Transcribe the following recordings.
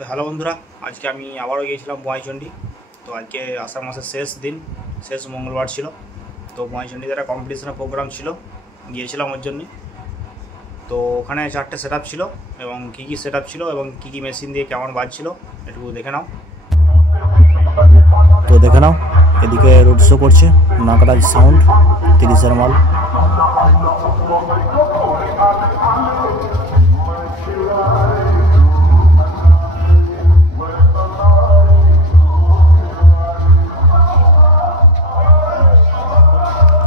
তো হ্যালো বন্ধুরা, আজকে আমি আবারও গিয়েছিলাম মহেশচণ্ডী। তো আজকে আষাঢ় মাসের শেষ দিন, শেষ মঙ্গলবার ছিল। তো মহেশচণ্ডীতে একটা কম্পিটিশনের প্রোগ্রাম ছিল, গিয়েছিলাম ওর জন্যে। তো ওখানে 4টে সেট আপ ছিল এবং কী কী সেট আপ ছিল এবং কী কী মেশিন দিয়ে কেমন বাজছিল একটু দেখে নাও। তো দেখে নাও, এদিকে রোড শো করছে নাগরাজ সাউন্ড 30-এর মাল।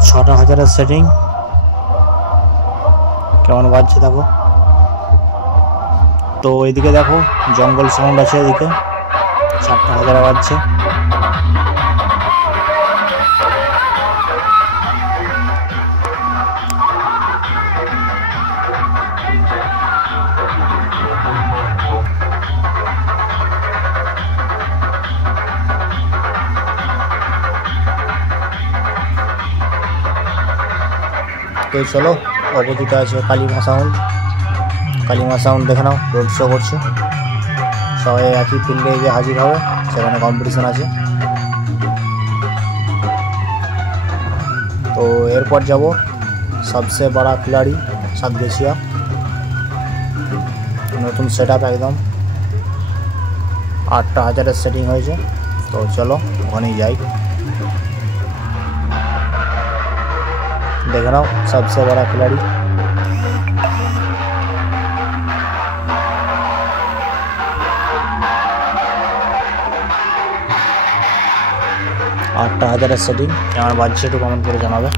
ছটা হাজারের সেটিং, কেমন বাজছে দেখো। তো এইদিকে দেখো জঙ্গল সাউন্ড আছে, এদিকে 4টা হাজারে বাজছে। তো চলো, অপোজিটে আছে কালিমা সাউন্ড। কালিমা সাউন্ড দেখে নাও, রোড শো করছে। সবাই একই ফিল্ডে গিয়ে হাজির হবে, সেখানে কম্পিটিশন আছে। তো এরপর যাব সবচেয়ে বড় খিলাড়ি সাতগেছিয়া, নতুন সেট আপ একদম 8টা হাজারের সেটিং হয়েছে। তো চলো ওখানেই যাই, देख रहा हूँ सबसे बड़ा खिलाड़ी। आठटा हाजारेर सेटिंग, केमन बाजছে একটু কমেন্ট করে জানাবে।